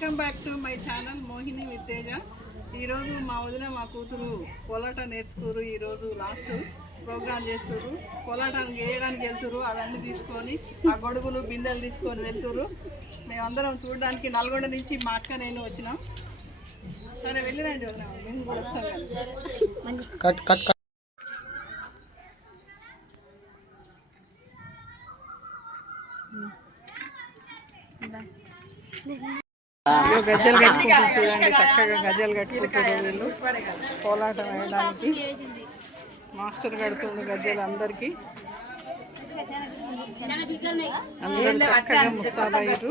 Welcome back to my channel Mohini with Teja. ఈరోజు మా వదిన మా కూతురు కోలాట నేర్చుకోరు. ఈరోజు లాస్ట్ ప్రోగ్రామ్ చేస్తారు. కోలాటానికి వేయడానికి వెళ్తురు. అవన్నీ తీసుకొని ఆ గొడుగులు బిందెలు తీసుకొని వెళ్తురు. మేమందరం చూడడానికి నల్గొండ నుంచి మా అక్క నేను వచ్చినాం. సరే వెళ్ళిరండి వదిన, మేము కూడా వస్తాం కదా. గజ్జలు కట్టుకుంటూ చూడండి, చక్కగా గజ్జలు కట్టుకుంటారు వీళ్ళు కోలాటం వేయడానికి. మాస్టర్ కడుతుంది గజ్జలు అందరికీ. అందరూ చక్కగా ముస్తాబయ్యారు.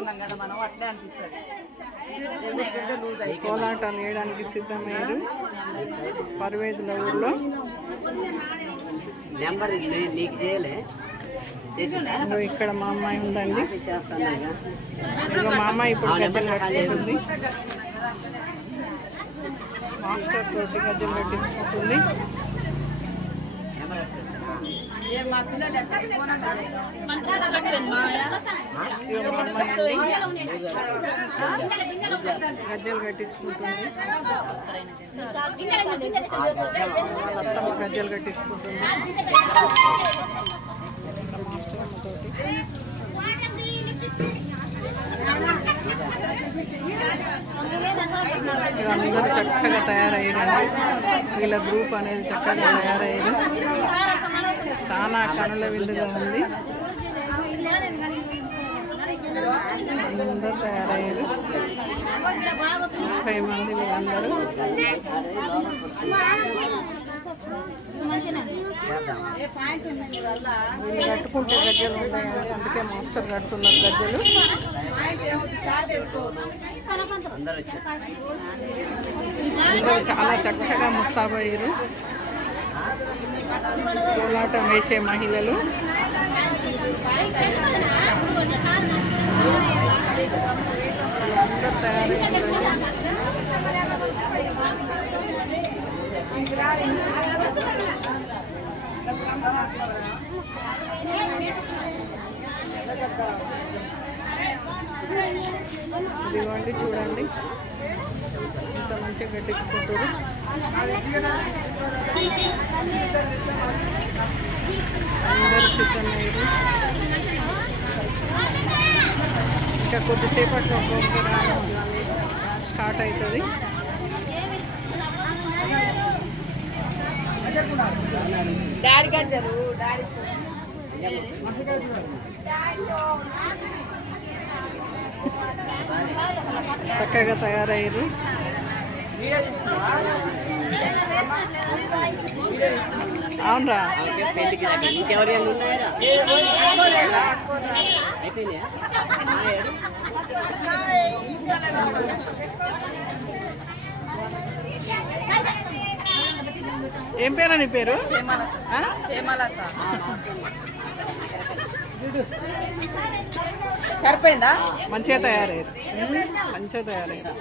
కోలాటం వేయడానికి సిద్ధమయ్యారు పర్వేదుల ఊళ్ళో. ఇక్కడ మా అమ్మాయి ఉందండి. మా అమ్మాయి ఇప్పుడు గజ్జలు కట్టుకుంటుంది. మాస్టర్ తోటి గజ్జలు కట్టించుకుంటుంది. గజ్జలు కట్టించుకుంటుంది. అత్తమ్మ గజ్జలు కట్టించుకుంటుంది. అందరూ చక్కగా తయారయ్యారు. వీళ్ళ గ్రూప్ అనేది చక్కగా తయారయ్యారు. చాలా కనుల విందుగా ఉంది. అందరూ తయారయ్యారు. 30 మంది వీళ్ళందరూ. వీళ్ళు కట్టుకుంటే గజ్జలు ఉంటాయండి, అందుకే మాస్టర్ కడుతున్నారు గజ్జలు. అందరూ చాలా చక్కగా ముస్తాబయ్యారు. కోలాటం వేసే మహిళలు. అందరూ తయారయ్యారు. ఇదిగోండి చూడండి, ఇంత మంచిగా కట్టించుకుంటారు. అందరూ సిద్ధమయ్యారు. ఇంకా కొద్దిసేపట్లో ప్రోగ్రాం స్టార్ట్ అవుతుంది. చక్కగా తయారయ్యారు. అవునరా, ఏం పేరా నీ పేరు? సరిపోయిందా? మంచిగా తయారయ్యారు. మంచిగా తయారయ్యారు.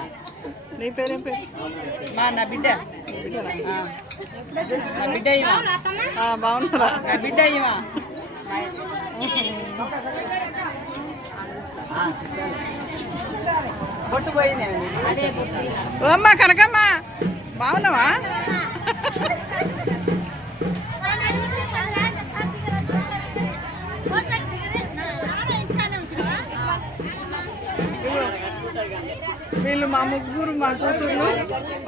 నీ పేరేం పేరు? నా బిడ్డ. నా బిడ్డ బాగున్నారా? నా బిడ్డ బొట్టు పోయింది. అమ్మ కనకమ్మ బాగున్నావా? వీళ్ళు మా ముగ్గురు మా కూతుర్లు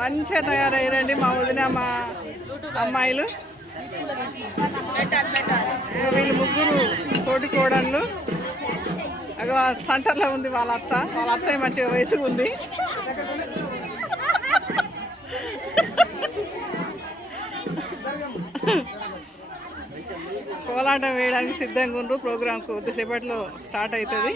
మంచిగా తయారయ్యారండి. మా వదిన మా అమ్మాయిలు. వీళ్ళు ముగ్గురు తోటి కోడళ్ళు. అగ సెంటర్లో ఉంది వాళ్ళ అత్త. వాళ్ళ అత్తయ్య మంచిగా వయసుగా ఉంది. కోలాటం వేయడానికి సిద్ధంగా ఉండ్రు. ప్రోగ్రాం కొద్దిసేపట్లో స్టార్ట్ అవుతుంది.